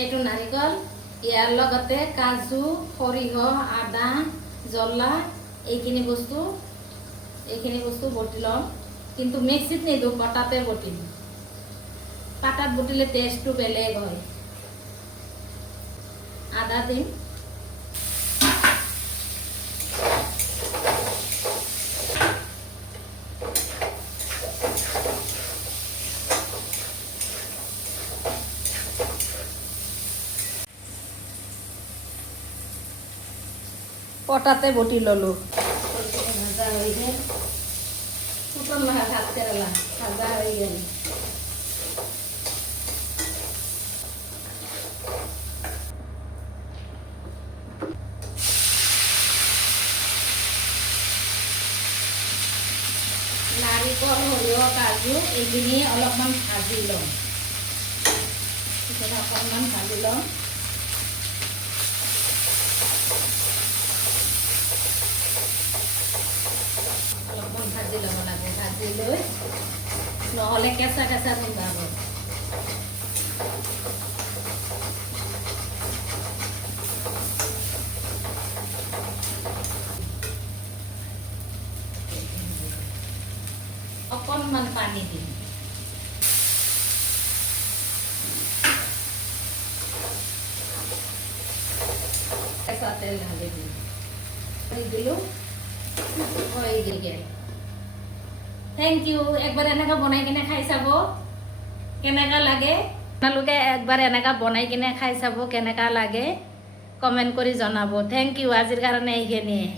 এইটো নাৰিকল, ইয়াৰ লগতে কাজু, সৰিয়হ, আদা, জ্বলা এইখিনি বস্তু বটি ল'ম। কিন্তু মিক্সিত নিদিওঁ, পটাতে বটিম। পাটাত বটিলে টেষ্টটো বেলেগ হয়। আদা দিম, পটাতে বটি ললো। ভাজা হয়ে গেল, ফুটন মাখা ভাত কেরালা ভাজা হয়ে গেল। নাৰিকল, সৰিয়হ, কাজু এইখিনি অলপমান ভাজি ল'ম। অকণমান ভাজি ল'ম। অলপমান ভাজি ল'ব লাগে, ভাজি লৈ নহ'লে কেঁচা কেঁচা গোন্ধ হ'ব। অকণমান পানী দিম। কেঁচা তেল ঢালি দিম, দিলোঁ হৈ গেল। Thank you. একবাৰ এনেকৈ বনাই কিনে খাই চাব কেনেকা লাগে। আপোনালোকে একবাৰ এনেকা বনাই কিনে খাই চাব কেনেকা লাগে, কমেণ্ট কৰি জনাব। Thank you. আজিৰ কাৰণে এইখিনিয়ে।